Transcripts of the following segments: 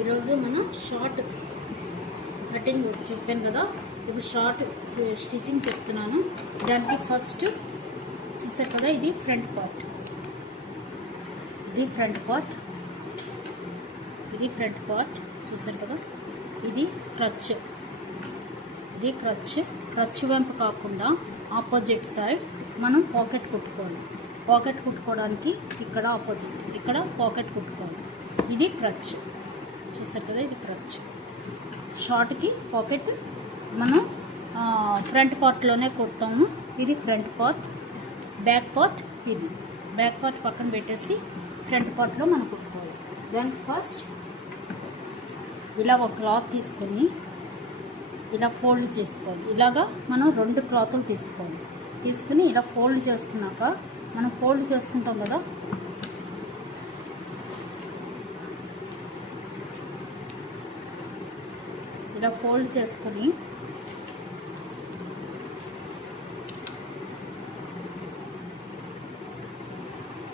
ఈరోజు మనం short cutting చెప్పాను కదా, ఇప్పుడు షార్ట్ స్టిచ్చింగ్ చెప్తున్నాను. దానికి ఫస్ట్ చూసారు కదా, ఇది ఫ్రంట్ పార్ట్, ఇది ఫ్రంట్ పార్ట్, ఇది ఫ్రంట్ పార్ట్ చూసారు కదా. ఇది క్రచ్, ఇది క్రచ్ వెంపు కాకుండా ఆపోజిట్ సైడ్ మనం పాకెట్ కుట్టుకోవాలి. పాకెట్ కుట్టుకోవడానికి ఇక్కడ ఆపోజిట్, ఇక్కడ పాకెట్ కుట్టుకోవాలి. ఇది క్రచ్ చూసారు కదా, ఇది క్రచ్. షార్ట్కి పాకెట్ మనం ఫ్రంట్ పార్ట్లోనే కుడతాము. ఇది ఫ్రంట్ పార్ట్. బ్యాక్ పార్ట్, ఇది బ్యాక్ పార్ట్ పక్కన పెట్టేసి ఫ్రంట్ పార్ట్లో మనం కుట్టుకోవాలి. దానికి ఫస్ట్ ఇలా ఒక క్లాత్ తీసుకొని ఇలా ఫోల్డ్ చేసుకోవాలి. ఇలాగా మనం 2 క్లాతులు తీసుకోవాలి. తీసుకుని ఇలా ఫోల్డ్ చేసుకున్నాక మనం ఫోల్డ్ చేసుకుంటాం కదా, ఇలా ఫోల్డ్ చేసుకొని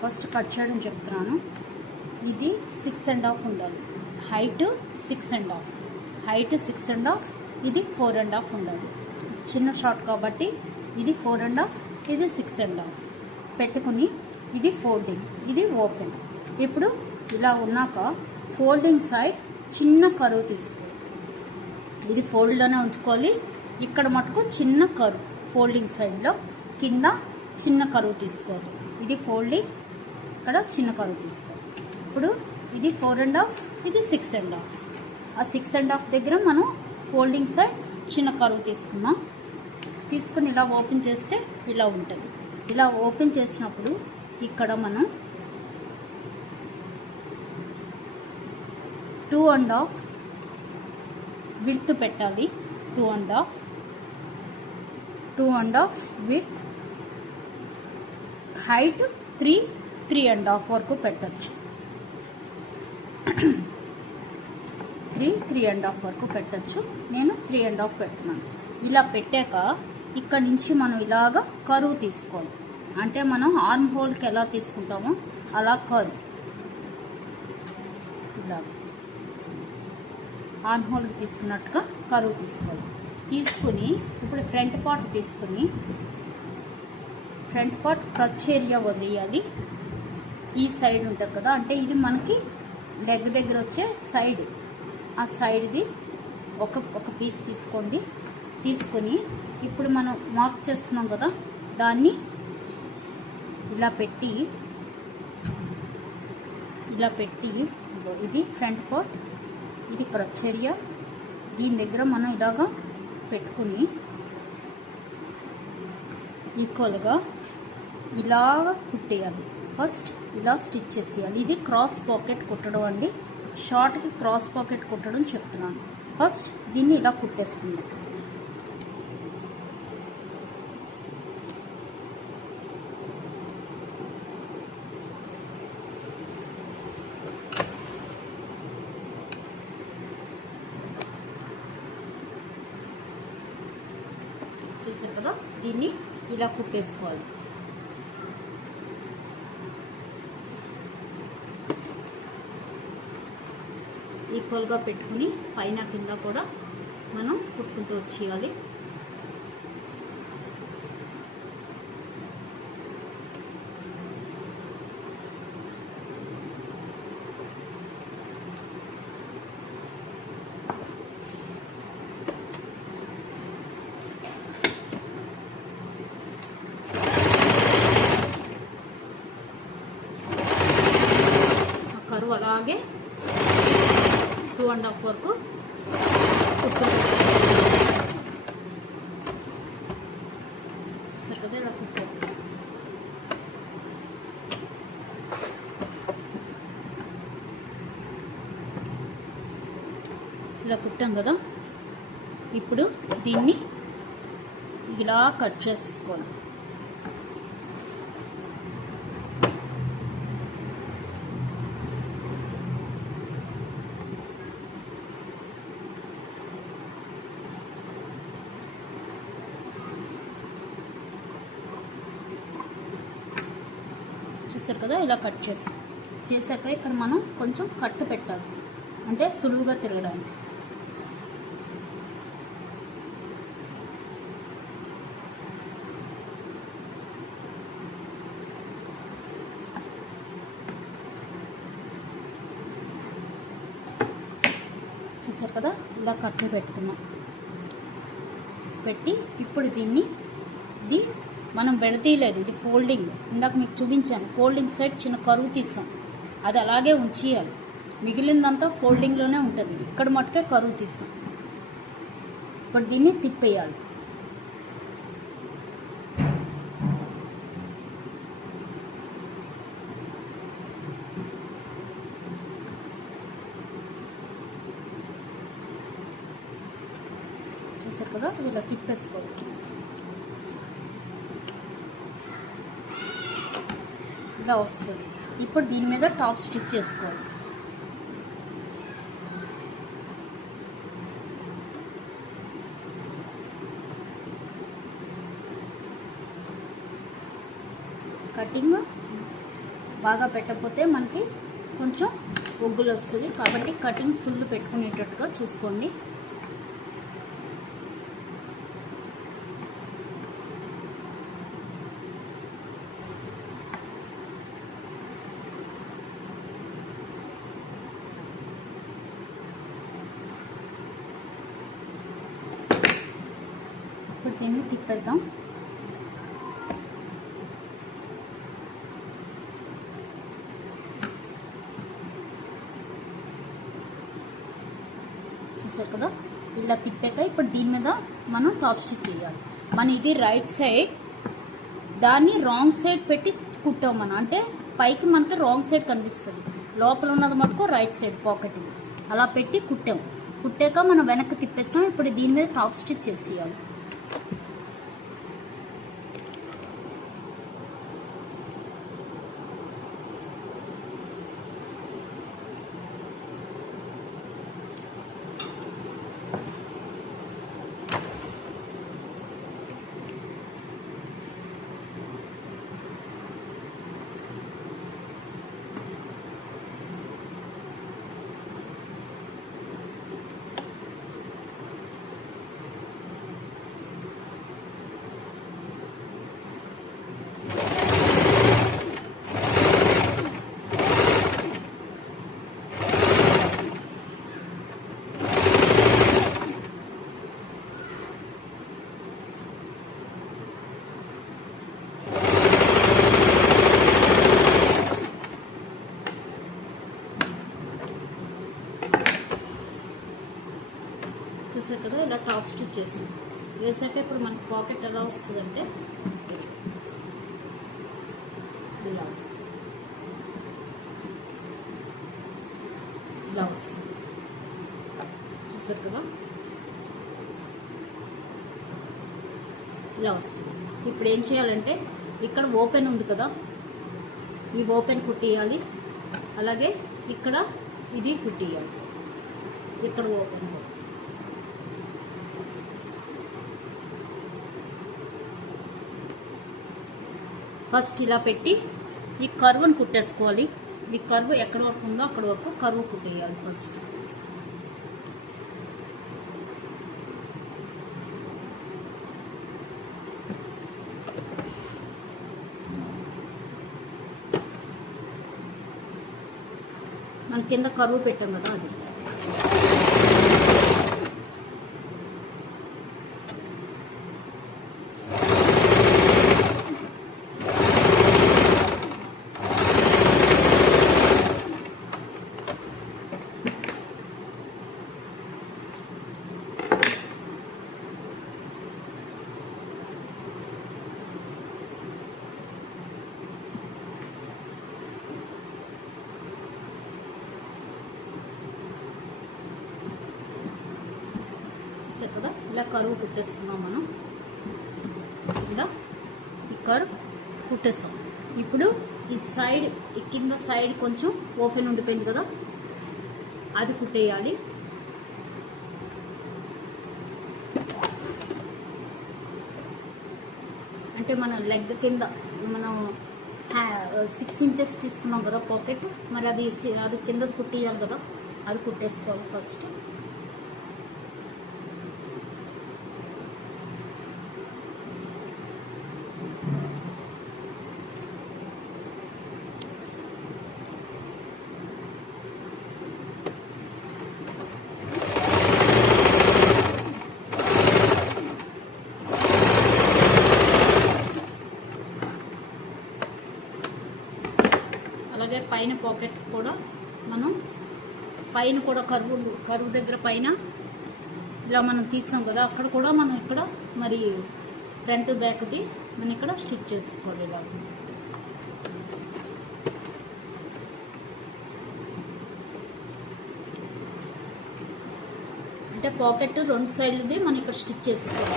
ఫస్ట్ కట్ చేయడం చెప్తున్నాను. ఇది 6.5 ఉండాలి. హైట్ 6.5, హైట్ 6.5, ఇది 4.5 ఉండాలి. చిన్న షార్ట్ కాబట్టి ఇది 4.5, ఇది 6.5 పెట్టుకుని ఇది ఫోల్డింగ్, ఇది ఓపెన్. ఇప్పుడు ఇలా ఉన్నాక ఫోల్డింగ్ సైడ్ చిన్న కరువు తీసుకోవాలి. ఇది ఫోల్డ్లోనే ఉంచుకోవాలి. ఇక్కడ మటుకు చిన్న కరువు, ఫోల్డింగ్ సైడ్లో కింద చిన్న కరువు తీసుకోవాలి. ఇది ఫోల్డింగ్, ఇక్కడ చిన్న కరువు తీసుకోవాలి. ఇప్పుడు ఇది 4.5, ఇది 6.5. ఆ 6.5 దగ్గర మనం ఫోల్డింగ్ సైడ్ చిన్న కరువు తీసుకున్నాం. తీసుకుని ఇలా ఓపెన్ చేస్తే ఇలా ఉంటుంది. ఇలా ఓపెన్ చేసినప్పుడు ఇక్కడ మనం 2.5 విడ్త్ పెట్టాలి. 2.5 విడ్త్, హైట్ 3.5 వరకు పెట్టచ్చు. 3.5 వరకు పెట్టచ్చు. నేను 3.5 పెడుతున్నాను. ఇలా పెట్టాక ఇక్కడ నుంచి మనం ఇలాగా కరువు తీసుకోవాలి. అంటే మనం ఆర్మ్ హోల్కి ఎలా తీసుకుంటామో అలా కరువు, ఇలా ఆర్మ్ హోల్కి తీసుకున్నట్టుగా కరువు తీసుకోవాలి. తీసుకుని ఇప్పుడు ఫ్రంట్ పార్ట్ తీసుకుని ఫ్రంట్ పార్ట్ క్రచ్ ఏరియా వదిలేయాలి. ఈ సైడ్ ఉంటుంది కదా, అంటే ఇది మనకి లెగ్ దగ్గర వచ్చే సైడ్. ఆ సైడ్ది ఒక పీస్ తీసుకోండి. తీసుకొని ఇప్పుడు మనం మార్క్ చేసుకున్నాం కదా, దాన్ని ఇలా పెట్టి ఇది ఫ్రంట్ పార్ట్, ఇది క్రచ్ ఏరియా. దీని దగ్గర మనం ఇలాగా పెట్టుకుని ఈక్వల్గా ఇలాగా కుట్టేయాలి. ఫస్ట్ ఇలా స్టిచ్ చేసేయాలి. ఇది క్రాస్ పాకెట్ కుట్టడం అండి. షార్ట్కి క్రాస్ పాకెట్ కుట్టడం చెప్తున్నాను. ఫస్ట్ దీన్ని ఇలా కుట్టేసుకుందాం. చూసారు కదా, దీన్ని ఇలా కుట్టేసుకోవాలి. ఈక్వల్గా పెట్టుకుని పైన కింద కూడా మనం కుట్టుకుంటూ వచ్చేయాలి. కరువు అలాగే 2.5 వరకు చూస్తారు కదా, ఇలా కుట్టాలి. ఇలా కుట్టాం కదా, ఇప్పుడు దీన్ని ఇలా కట్ చేసుకోవాలి. చూసారు కదా, ఇలా కట్ చేసాక ఇక్కడ మనం కొంచెం కట్టు పెట్టాలి. అంటే సులువుగా తిరగడానికి. చూసారు కదా, ఇలా కట్లు పెట్టుకున్నాం. పెట్టి ఇప్పుడు ఇది మనం విడతీయలేదు, ఇది ఫోల్డింగ్. ఇందాక మీకు చూపించాను, ఫోల్డింగ్ సైడ్ చిన్న కరువు తీస్తాం, అది అలాగే ఉంచేయాలి. మిగిలిందంతా ఫోల్డింగ్లోనే ఉంటుంది, ఇక్కడ మట్టుకే కరువు తీస్తాం. ఇప్పుడు దీన్ని తిప్పేయాలి. చూసారు కదా, ఇలా తిప్పేసుకోవాలి. ఇలా వస్తుంది. ఇప్పుడు దీని మీద టాప్ స్టిచ్ చేసుకోవాలి. కటింగ్ బాగా పెట్టకపోతే మనకి కొంచెం ఒగ్గులు వస్తుంది, కాబట్టి కటింగ్ ఫుల్ పెట్టుకునేటట్టుగా చూసుకోండి. ఇప్పుడు దీన్ని తిప్పేద్దాం. చూసారు కదా, ఇలా తిప్పాక ఇప్పుడు దీని మీద మనం టాప్ స్టిచ్ చేయాలి. మన ఇది రైట్ సైడ్, దాన్ని రాంగ్ సైడ్ పెట్టి కుట్టాం మనం. అంటే పైకి మనకి రాంగ్ సైడ్ కనిపిస్తుంది, లోపల ఉన్నది మటుకు రైట్ సైడ్ పాకెట్. అలా పెట్టి కుట్టాం. కుట్టాక మనం వెనక్కి తిప్పేస్తాం. ఇప్పుడు దీని మీద టాప్ స్టిచ్ చేసేయాలి. చూసారు కదా, ఇలా టాప్ స్టిచ్ చేసాం. వేసాక ఇప్పుడు మనకి పాకెట్ ఎలా వస్తుందంటే ఇలా ఇలా వస్తుంది. చూసారు కదా, ఇలా వస్తుంది. ఇప్పుడు ఏం చేయాలంటే ఇక్కడ ఓపెన్ ఉంది కదా, ఈ ఓపెన్ కుట్టియాలి. అలాగే ఇక్కడ ఇది కుట్టియాలి. ఇక్కడ ఓపెన్ ఫస్ట్ ఇలా పెట్టి ఈ కర్వ్ని కుట్టేసుకోవాలి. ఈ కర్వ్ ఎక్కడ వరకు ఉందో అక్కడ వరకు కర్వ్ కుట్టేయాలి ఫస్ట్. మన కింద కర్వ్ పెట్టాం కదా, అది కదా. ఇలా కరువు కుట్టేసుకున్నాం మనం. ఇలా ఈ కర్వ్ కుట్టేసాం. ఇప్పుడు ఈ సైడ్, ఈ కింద సైడ్ కొంచెం ఓపెన్ ఉండిపోయింది కదా, అది కుట్టేయాలి. అంటే మన లెగ్ కింద మనం 6 ఇంచెస్ తీసుకున్నాం కదా పాకెట్, మరి అది కింద కుట్టేయాలి కదా. అది కుట్టేసుకోవాలి ఫస్ట్. అలాగే పైన పాకెట్ కూడా మనం పైన కూడా కరువు దగ్గర పైన ఇలా మనం తీసాం కదా, అక్కడ కూడా మనం ఇక్కడ మరి ఫ్రంట్ బ్యాక్ది మనం ఇక్కడ స్టిచ్ చేసుకోవాలి. ఇలా అంటే పాకెట్ రెండు సైడ్లది మనం ఇక్కడ స్టిచ్ చేసుకోవాలి.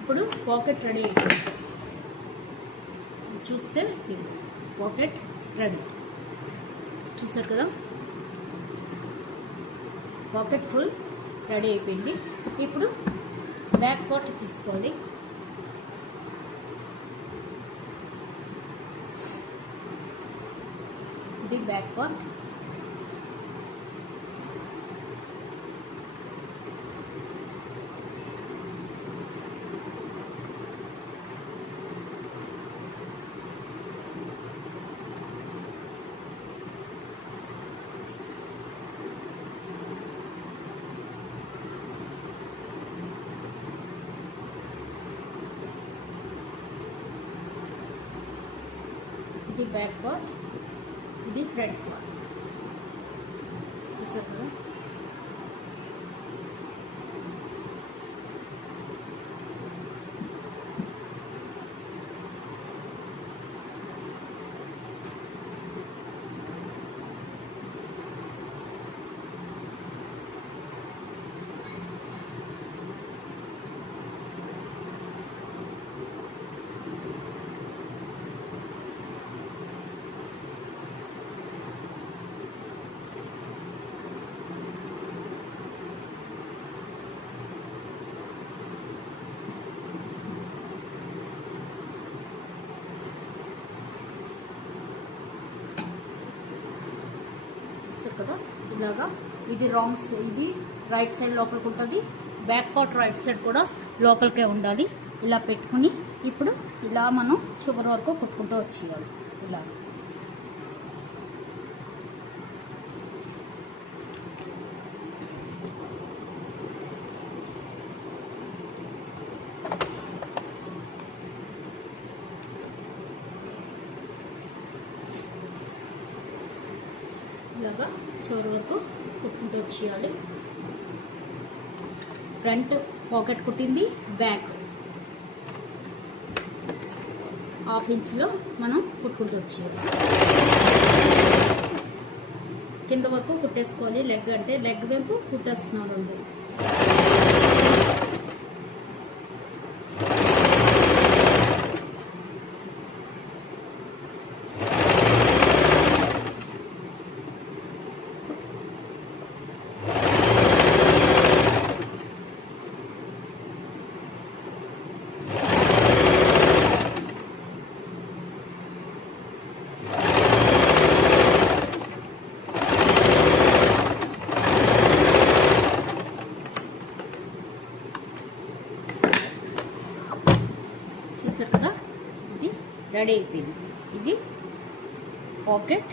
ఇప్పుడు పాకెట్ రెడీ అయిపోయింది. చూస్తే ఇది పాకెట్ రెడీ. చూసారు కదా, పాకెట్ ఫుల్ రెడీ అయిపోయింది. ఇప్పుడు బ్యాక్ పార్ట్ తీసుకోవాలి. ఇది బ్యాక్ పార్ట్. ఇది బ్యాక్ పార్ట్, ఇది ఫ్రంట్ పార్ట్. చూసారు కదా, కదా ఇలాగా. ఇది ఇది రైట్ సైడ్ లోపలికి ఉంటుంది, బ్యాక్ పార్ట్ రైట్ సైడ్ కూడా లోపలికే ఉండాలి. ఇలా పెట్టుకుని ఇప్పుడు ఇలా మనం చివరి వరకు కుట్టుకుంటూ వచ్చేయాలి. ఇలా ఇలాగా చివరి వరకు కుట్టుకుంటూ వచ్చేయాలి. ఫ్రంట్ పాకెట్ కుట్టింది, బ్యాక్ ½ ఇంచ్లో మనం కుట్టుకుంటూ వచ్చేయాలి. కింద వరకు కుట్టేసుకోవాలి. లెగ్ అంటే లెగ్ వైపు కుట్టేస్తున్నాను. చూసారు కదా, ఇది రెడీ అయిపోయింది. ఇది పాకెట్,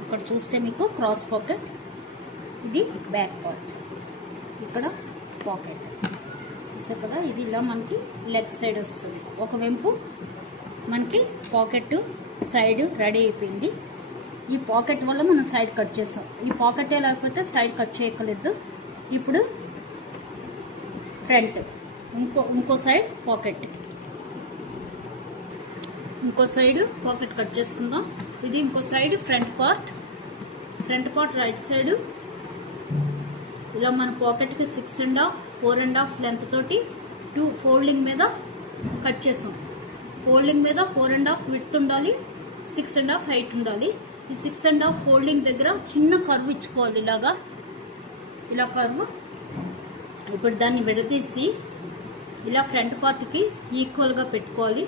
ఇక్కడ చూస్తే మీకు క్రాస్ పాకెట్. ఇది బ్యాక్ పార్ట్, ఇక్కడ పాకెట్. చూసారు కదా, ఇది ఇలా మనకి లెగ్ సైడ్ వస్తుంది. ఒక వెంపు మనకి పాకెట్ సైడ్ రెడీ అయిపోయింది. ఈ పాకెట్ వల్ల మనం సైడ్ కట్ చేసాం. ఈ పాకెటే లేకపోతే సైడ్ కట్ చేయక్కర్లేదు. ఇప్పుడు ఫ్రంట్ ఇంకో సైడ్ పాకెట్, ఇంకో సైడ్ పాకెట్ కట్ చేసుకుందాం. ఇది ఇంకో side front part right side. ఇలా మన పాకెట్కి 6.5 4.5 లెంత్ తోటి 2 ఫోల్డింగ్ మీద కట్ చేసాం. ఫోల్డింగ్ మీద 4.5 విడ్త్ ఉండాలి, 6.5 హైట్ ఉండాలి. ఈ 6.5 ఫోల్డింగ్ దగ్గర చిన్న కర్వ్ ఇచ్చుకోవాలి. ఇలా కర్వ్. ఇప్పుడు దాన్ని విడదీసి ఇలా ఫ్రంట్ పార్ట్కి ఈక్వల్గా పెట్టుకోవాలి.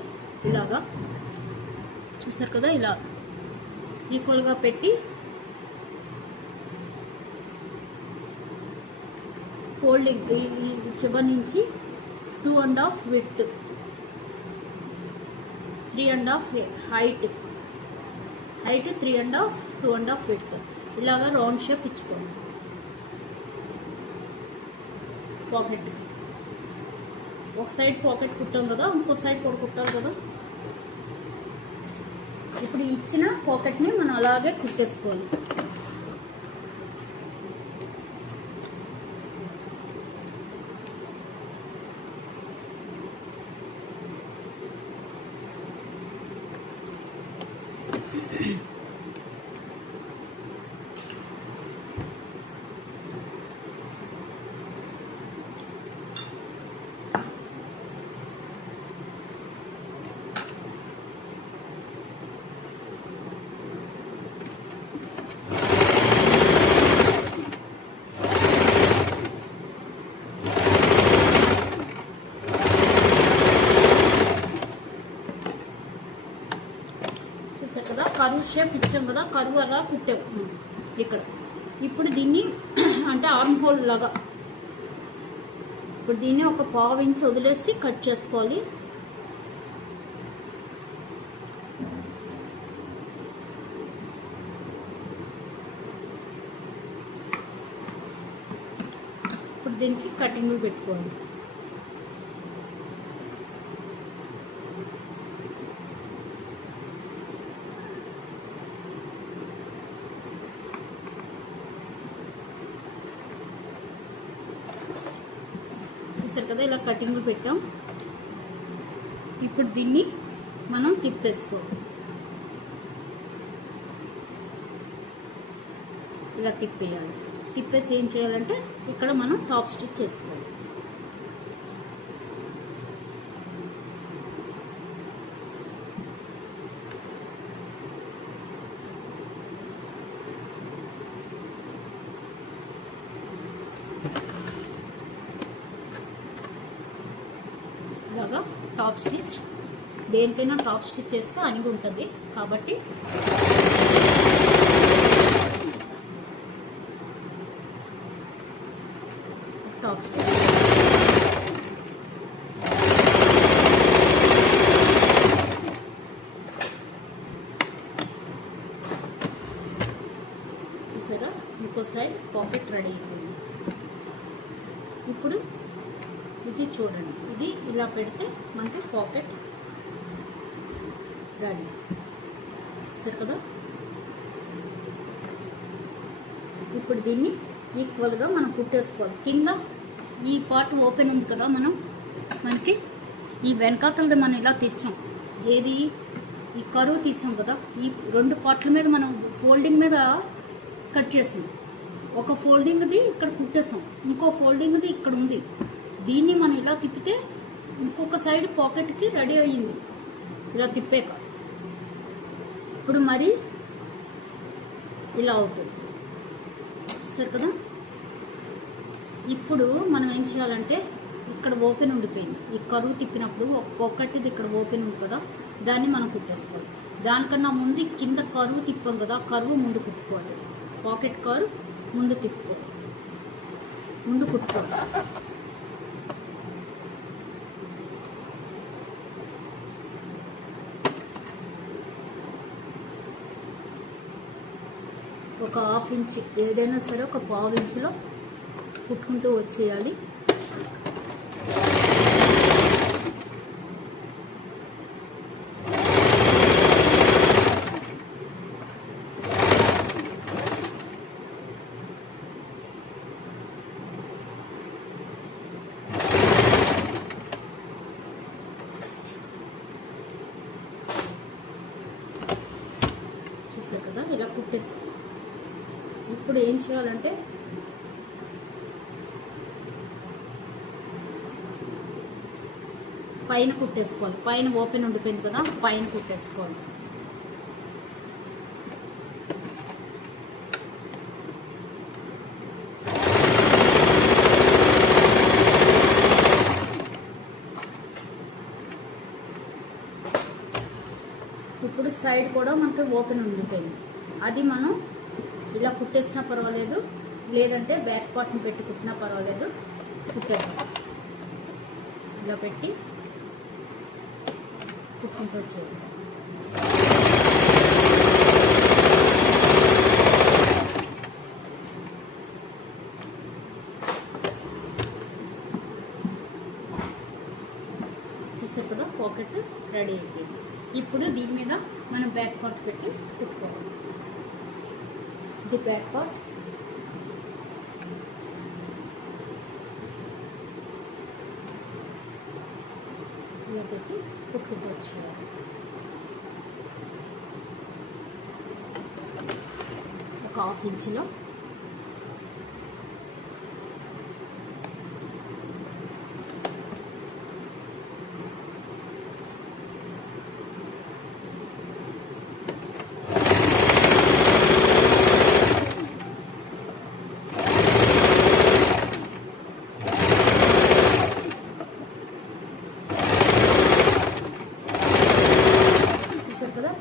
ఇలాగా చూసారు కదా, ఇలా ఈక్వల్గా పెట్టి ఫోల్డింగ్ ఈ చివరి నుంచి 2.5 విడ్త్, 3.5 హైట్ 3.5, 2.5 విడ్త్ ఇలాగా రౌండ్ షేప్ ఇచ్చుకోండి. పాకెట్ ఒక సైడ్ పాకెట్ కుట్టాం కదా, ఇంకో సైడ్ కూడా కుట్టాలి కదా. ఇప్పుడు ఇచ్చిన పాకెట్ని మనం అలాగే కుట్టేసుకోవాలి. చూసారు కదా, కరువు షేప్ ఇచ్చాం కదా, కరువు అలా కుట్టాము ఇక్కడ. ఇప్పుడు దీన్ని అంటే ఆర్మ్ హోల్ లాగా, ఇప్పుడు దీన్ని ఒక 1/2 ఇంచ్ వదిలేసి కట్ చేసుకోవాలి. ఇప్పుడు దీనికి కటింగ్లు పెట్టుకోవాలి. చూసారు కదా, ఇలా కటింగ్లు పెట్టాం. ఇప్పుడు దీన్ని మనం తిప్పేసుకోవాలి. ఇలా తిప్పేయాలి. తిప్పేసి ఏం చేయాలంటే ఇక్కడ మనం టాప్ స్టిచ్ చేసుకోవాలి. ఇలాగా టాప్ స్టిచ్, దేనికైనా టాప్ స్టిచ్ చేస్తే అణిగి ఉంటుంది కాబట్టి టాప్ స్టిచ్. చూసారా, ఇంకో సైడ్ పాకెట్ రెడీ అయిపోయింది. ఇప్పుడు ఇది చూడండి, ఇది ఇలా పెడితే మనకి పాకెట్ రెడీ. చూసారు కదా, ఇప్పుడు దీన్ని ఈక్వల్గా మనం కుట్టేసుకోవాలి. కింద ఈ పార్ట్ ఓపెన్ ఉంది కదా, మనకి ఈ వెనకాతలది మనం ఇలా తెచ్చాం. ఏది ఈ కరువు తీసాం కదా, ఈ 2 పార్ట్ల మీద మనం ఫోల్డింగ్ మీద కట్ చేసాం. ఒక ఫోల్డింగ్ది ఇక్కడ కుట్టేసాం, ఇంకో ఫోల్డింగ్ది ఇక్కడ ఉంది. దీన్ని మనం ఇలా తిప్పితే ఇంకొక సైడ్ పాకెట్కి రెడీ అయ్యింది. ఇలా తిప్పాక ఇప్పుడు మరి ఇలా అవుతుంది. చూసారు కదా, ఇప్పుడు మనం ఏం చేయాలంటే ఇక్కడ ఓపెన్ ఉండిపోయింది. ఈ కరువు తిప్పినప్పుడు ఒక పాకెట్ ఇది ఇక్కడ ఓపెన్ ఉంది కదా, దాన్ని మనం కుట్టేసుకోవాలి. దానికన్నా ముందు కింద కరువు తిప్పాం కదా, కరువు ముందు కుట్టుకోవాలి. పాకెట్ కరువు ముందు తిప్పుకోవాలి, ముందు కుట్టుకోవాలి. ఒక 1/2 ఇంచ్ ఏదైనా సరే ఒక 1/2 ఇంచులో కుట్టుకుంటూ వచ్చేయాలి. చూసారు కదా, ఇలా కుట్టేసి ఇప్పుడు ఏం చేయాలంటే పైన కుట్టేసుకోవాలి. పైన ఓపెన్ ఉండిపోయింది కదా, పైన కుట్టేసుకోవాలి. ఇప్పుడు సైడ్ కూడా మనకి ఓపెన్ ఉండిపోయింది. అది మనం ఇలా కుట్టేసినా పర్వాలేదు, లేదంటే బ్యాక్ పార్ట్ని పెట్టి కుట్టినా పర్వాలేదు. కుట్టేద్దాం. ఇలా పెట్టి కుట్టుకుంటూ వచ్చేది. చూసారు కదా, పాకెట్ రెడీ అయిపోయింది. ఇప్పుడు దీని మీద మనం బ్యాక్ పార్ట్ పెట్టి కుట్టుకోవాలి. ఇది బ్యాక్ పార్ట్. ఇలా పెట్టి కుట్టుకుంటూ వచ్చేయాలి. ఒక 1/2 ఇంచులో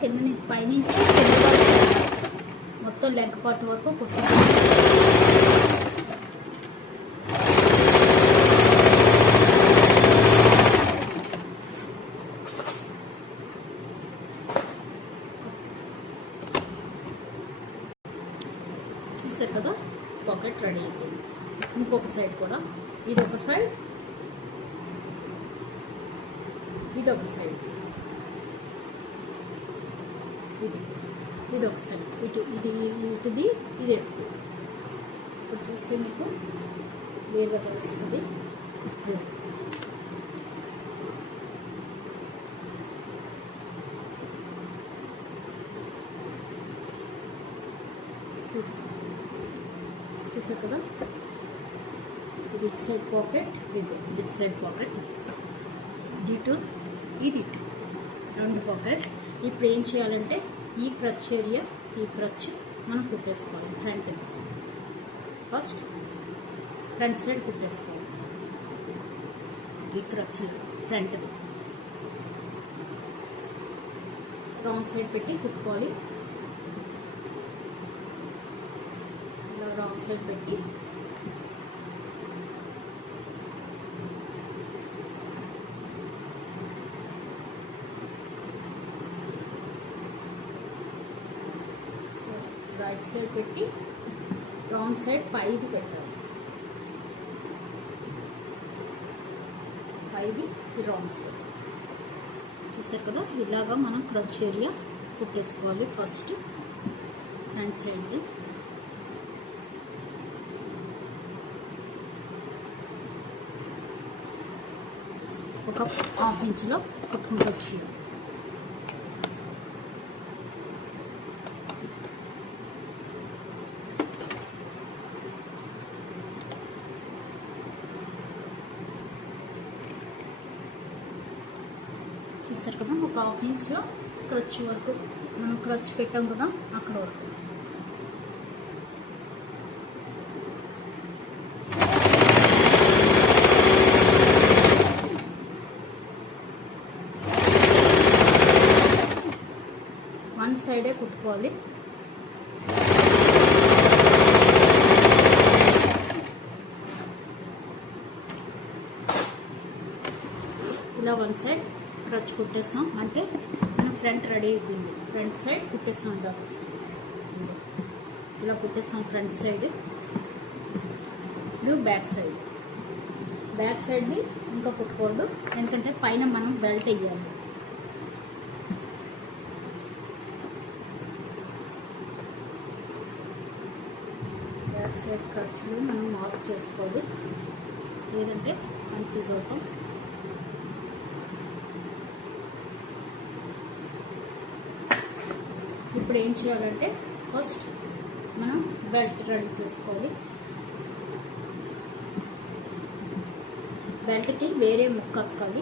కింద పైనుంచి మొత్తం లెగ్ పార్ట్ వరకు కుట్టుకోవాలి. చూసారు కదా, పాకెట్ రెడీ అయిపోయింది. ఇంకొక సైడ్ కూడా, ఇది ఒక సైడ్, ఇది ఒక సైడ్, ఇది ఒక సైడ్, ఇది ఇటుది, ఇది ఎటుది. ఇప్పుడు చూస్తే మీకు వేరుగా తెలుస్తుంది. చూసారు కదా, ఇది ఇటు సైడ్ పాకెట్, ఇది ఇటు సైడ్ పాకెట్, ఇటు ఇది ఇటు, రెండు పాకెట్. ఇప్పుడు ఏం చేయాలంటే ఈ క్రచ్ ఏరియా, ఈ క్రచ్ మనం కుట్టేసుకోవాలి. ఫ్రంట్ ఫస్ట్ ఫ్రంట్ సైడ్ కుట్టేసుకోవాలి. ఈ క్రచ్ ఫ్రంట్ది రాంగ్ సైడ్ పెట్టి కుట్టుకోవాలి. ఇలా రాంగ్ సైడ్ పెట్టి రైట్ సైడ్ పెట్టి రాంగ్ సైడ్ పైది పెట్టాలి. పైది రాంగ్ సైడ్. చూసారు కదా, ఇలాగా మనం క్రచ్ ఏరియా కుట్టేసుకోవాలి. ఫస్ట్ ఫ్రంట్ సైడ్ది ఒక 1/2 ఇంచులో కుట్టుకుంటూ వచ్చి చూసారు కదా, ఒక 1/2 ఇంచ్ క్రచ్ వరకు మనం క్రచ్ పెట్టాం కదా, అక్కడ వరకు. వన్ సైడే కుట్టుకోవాలి. ఇలా వన్ సైడ్ క్రచ్ కుట్టేసాం అంటే మనం ఫ్రంట్ రెడీ అయిపోయింది. ఫ్రంట్ సైడ్ కుట్టేసాం అంటారు. ఇలా కుట్టేసాం ఫ్రంట్ సైడ్. ఇది బ్యాక్ సైడ్. బ్యాక్ సైడ్ది ఇంకా కుట్టకూడదు, ఎందుకంటే పైన మనం బెల్ట్ వేయాలి. బ్యాక్ సైడ్ ఖర్చులు మనం మార్క్ చేసుకోవాలి, లేదంటే కన్ఫ్యూజ్ అవుతాం. ఇప్పుడు ఏం చేయాలంటే ఫస్ట్ మనం బెల్ట్ రెడీ చేసుకోవాలి. బెల్ట్కి వేరే ముక్క అతకాలి.